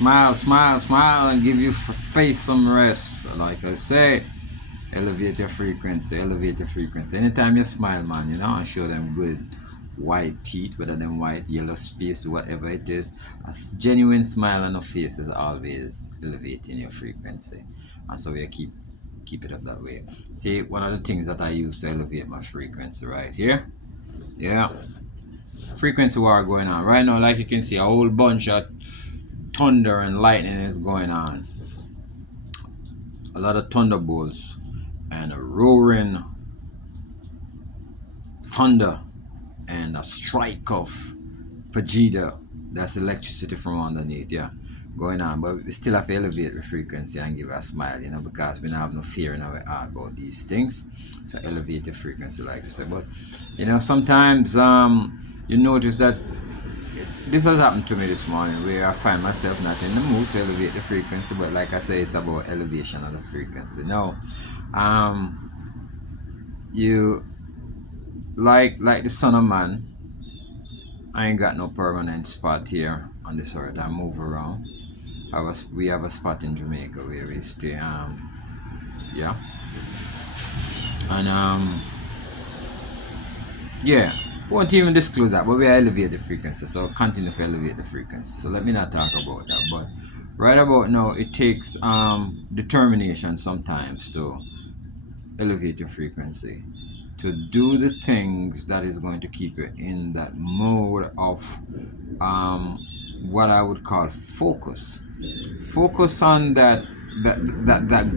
Smile, smile, smile, and give your face some rest. Like I say, elevate your frequency, elevate your frequency. Anytime you smile, man, and show them good white teeth, whether them white, yellow space, whatever it is, a genuine smile on the face is always elevating your frequency. And so we keep it up that way. See, one of the things that I use to elevate my frequency right here. Yeah. Frequency war going on. Right now, like you can see, a whole bunch of thunder and lightning is going on. A lot of thunderbolts and a roaring thunder and a strike of Vegeta. That's electricity from underneath, yeah, going on. But we still have to elevate the frequency and give a smile, because we don't have no fear in our heart about these things. So elevate the frequency, like I said. But sometimes you notice that this has happened to me this morning, where I find myself not in the mood to elevate the frequency. But like I say, it's about elevation of the frequency. Now, you like the son of man. I ain't got no permanent spot here on this earth. I move around. We have a spot in Jamaica where we stay. Yeah. And yeah, won't even disclose that, but we elevate the frequency. So continue to elevate the frequency. So let me not talk about that. But right about now, it takes determination sometimes to elevate your frequency, to do the things that is going to keep you in that mode of what I would call focus. Focus on that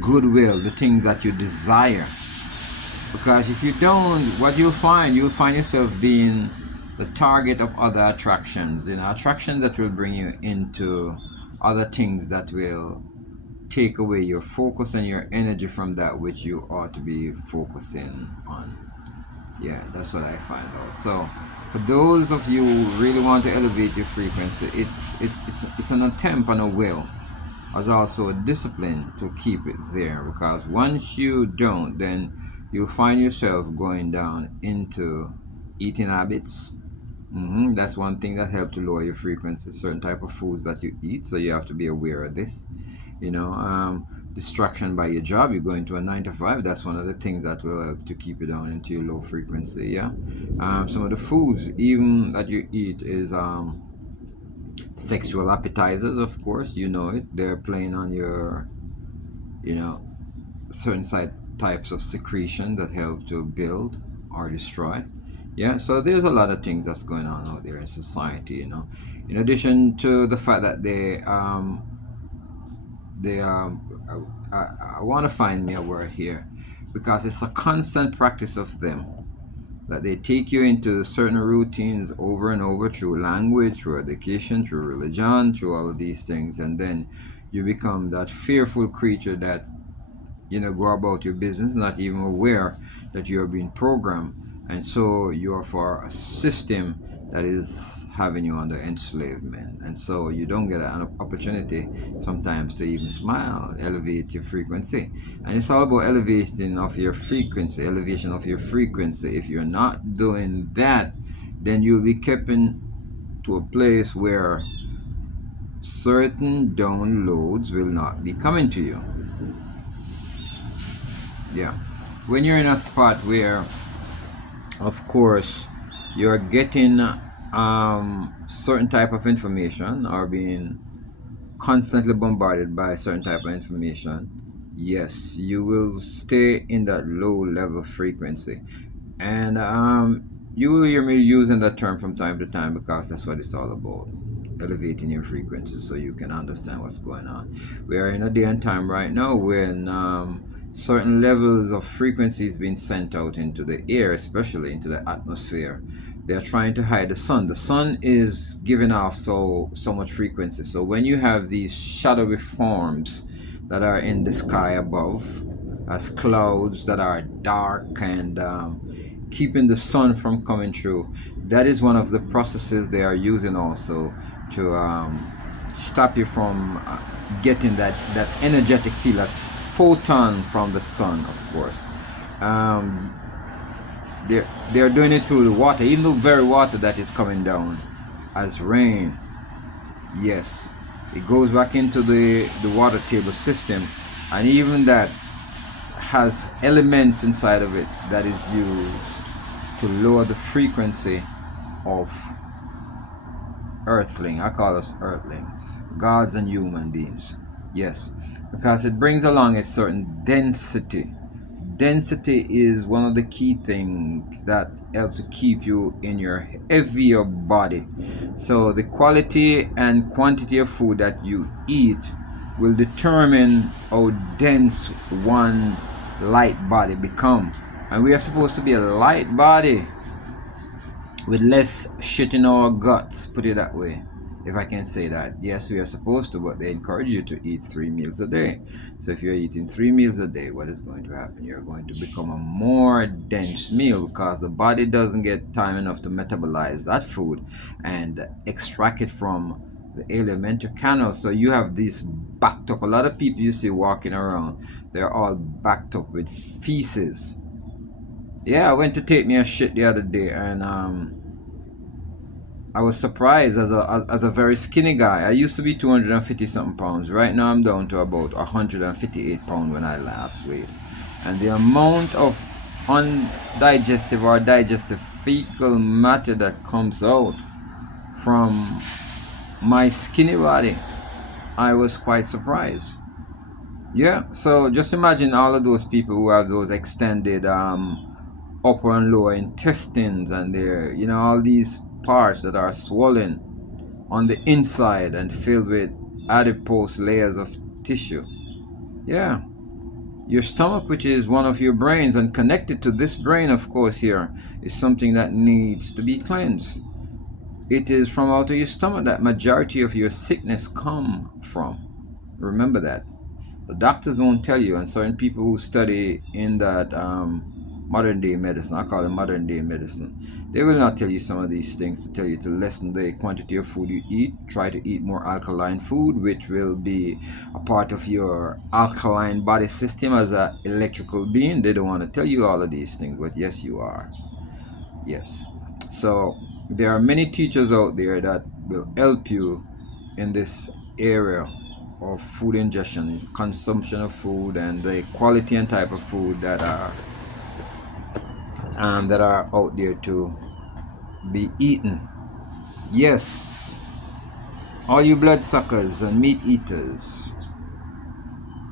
goodwill, the things that you desire. Because if you don't, what you'll find yourself being the target of other attractions, attractions that will bring you into other things that will take away your focus and your energy from that which you ought to be focusing on. Yeah, that's what I find out. So for those of you who really want to elevate your frequency, it's an attempt and a will, as also a discipline to keep it there. Because once you don't, then you'll find yourself going down into eating habits. That's one thing that helps to lower your frequency, certain type of foods that you eat. So you have to be aware of this. Distraction by your job. You go into a 9 to 5. That's one of the things that will help to keep you down into your low frequency. Yeah. Some of the foods even that you eat is sexual appetizers. Of course, they're playing on your certain types of secretion that help to build or destroy. Yeah, so there's a lot of things that's going on out there in society. In addition to the fact that I want to find me a word here, because it's a constant practice of them, that they take you into certain routines over and over, through language, through education, through religion, through all of these things, and then you become that fearful creature that go about your business not even aware that you're being programmed, and so you're for a system that is having you under enslavement, and so you don't get an opportunity sometimes to even smile, elevate your frequency. And it's all about elevation of your frequency. If you're not doing that, then you'll be kept to a place where certain downloads will not be coming to you. Yeah, when you're in a spot where, of course, you're getting certain type of information or being constantly bombarded by certain type of information, yes, you will stay in that low level frequency. And you will hear me using that term from time to time, because that's what it's all about, elevating your frequency so you can understand what's going on. We are in a day and time right now when certain levels of frequencies being sent out into the air, especially into the atmosphere. They're trying to hide the sun. The sun is giving off so much frequency. So when you have these shadowy forms that are in the sky above, as clouds that are dark and keeping the sun from coming through, that is one of the processes they are using also to stop you from getting that energetic feel, that photon from the sun, of course. They're doing it through the water, even the very water that is coming down as rain. Yes, It goes back into the water table system, and even that has elements inside of it that is used to lower the frequency of earthling. I call us earthlings, gods and human beings. Yes, because it brings along a certain density. Density is one of the key things that help to keep you in your heavier body. So the quality and quantity of food that you eat will determine how dense one light body become. And we are supposed to be a light body with less shit in our guts, put it that way, if I can say that. Yes, we are supposed to, but they encourage you to eat 3 meals a day. So if you're eating 3 meals a day, what is going to happen? You're going to become a more dense meal, because the body doesn't get time enough to metabolize that food and extract it from the alimentary canal. So you have this backed up. A lot of people you see walking around, they're all backed up with feces. Yeah, I went to take me a shit the other day, and I was surprised as a very skinny guy. I used to be 250 something pounds. Right now I'm down to about 158 pounds when I last weighed. And the amount of undigestive or digestive fecal matter that comes out from my skinny body, I was quite surprised. Yeah, so just imagine all of those people who have those extended upper and lower intestines, and their, all these parts that are swollen on the inside and filled with adipose layers of tissue. Yeah, your stomach, which is one of your brains and connected to this brain, of course, here is something that needs to be cleansed. It is from out of your stomach that majority of your sickness come from. Remember that. The doctors won't tell you, and certain people who study in that modern day medicine, I call it modern day medicine, they will not tell you some of these things to tell you to lessen the quantity of food you eat. Try to eat more alkaline food, which will be a part of your alkaline body system as an electrical being. They don't want to tell you all of these things, but yes, you are. Yes. So there are many teachers out there that will help you in this area of food ingestion, consumption of food, and the quality and type of food that are out there to be eaten. Yes, all you bloodsuckers and meat eaters,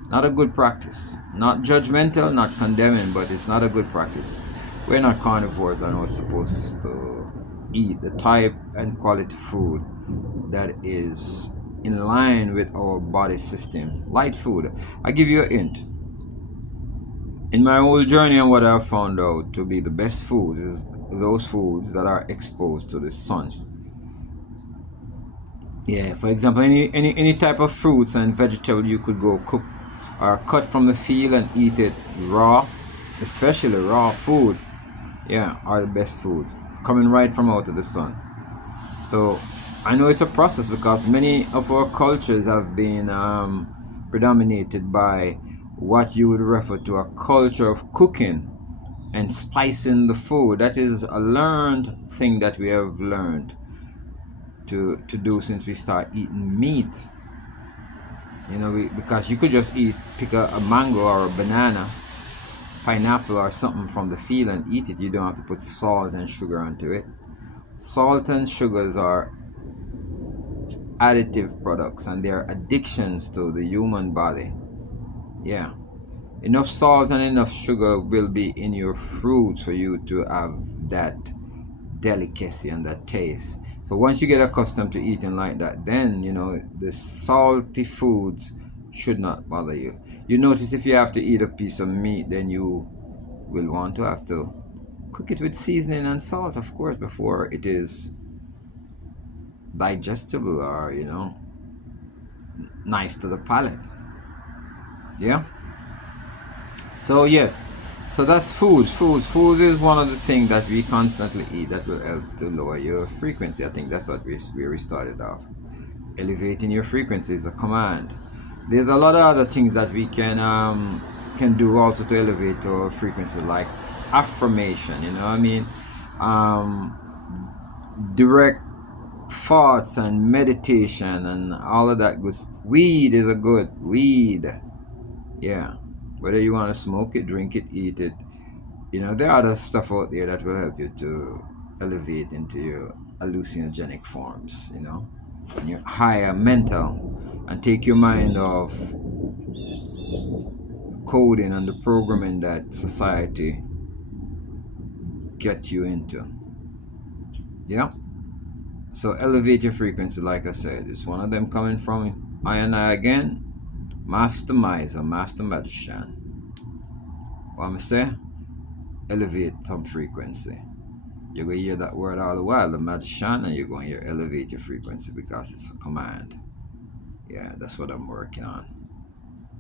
not a good practice. Not judgmental, not condemning, but it's not a good practice. We're not carnivores, and we're supposed to eat the type and quality food that is in line with our body system. Light food. I give you a hint. In my whole journey, and what I've found out to be the best foods is those foods that are exposed to the sun. Yeah, for example, any type of fruits and vegetable you could go cook or cut from the field and eat it raw, especially raw food. Yeah, are the best foods coming right from out of the sun. So I know it's a process, because many of our cultures have been predominated by what you would refer to a culture of cooking and spicing the food. That is a learned thing that we have learned to do since we start eating meat. Because you could just pick a mango or a banana, pineapple or something from the field and eat it. You don't have to put salt and sugar onto it. Salt and sugars are additive products, and they're addictions to the human body. Yeah, enough salt and enough sugar will be in your fruits for you to have that delicacy and that taste. So once you get accustomed to eating like that, then the salty foods should not bother you. You notice if you have to eat a piece of meat, then you will want to have to cook it with seasoning and salt, of course, before it is digestible or nice to the palate. Yeah. So yes, so that's food is one of the things that we constantly eat that will help to lower your frequency. I think that's what we started off. Elevating your frequency is a command. There's a lot of other things that we can do also to elevate our frequency, like affirmation, direct thoughts and meditation and all of that good. Weed is a good weed. Yeah. Whether you want to smoke it, drink it, eat it, there are other stuff out there that will help you to elevate into your hallucinogenic forms, and your higher mental, and take your mind off coding and the programming that society get you into. So elevate your frequency, like I said. It's one of them coming from I and I again, Master Miser, Master Magician. What I'm say? Elevate some frequency. You're going to hear that word all the while, the magician, and you're going to hear elevate your frequency because it's a command. Yeah, that's what I'm working on.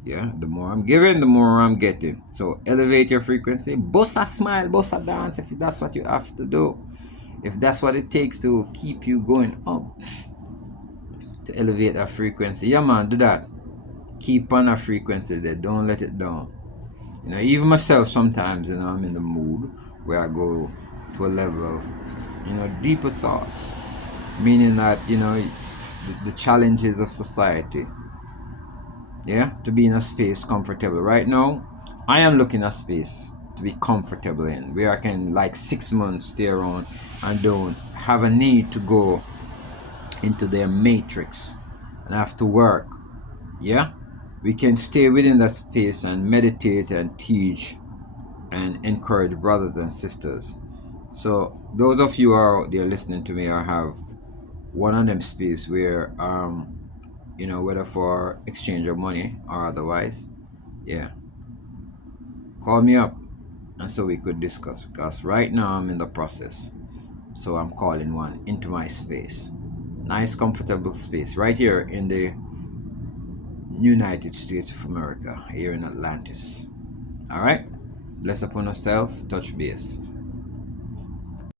Yeah, the more I'm giving, the more I'm getting. So elevate your frequency, bust a smile, bust a dance if that's what you have to do. If that's what it takes to keep you going up, to elevate that frequency. Yeah, man, do that. Keep on a frequency there. Don't let it down. Even myself sometimes, I'm in the mood where I go to a level of, deeper thoughts. Meaning that, the challenges of society. Yeah, to be in a space comfortable. Right now, I am looking at space to be comfortable in, where I can, like 6 months, stay around and don't have a need to go into their matrix and have to work. Yeah, we can stay within that space and meditate and teach and encourage brothers and sisters. So those of you who are out there listening to me, I have one of them space where whether for exchange of money or otherwise, yeah, call me up and so we could discuss, because right now I'm in the process. So I'm calling one into my space. Nice comfortable space right here in the United States of America, here in Atlantis. All right, bless upon yourself, touch base.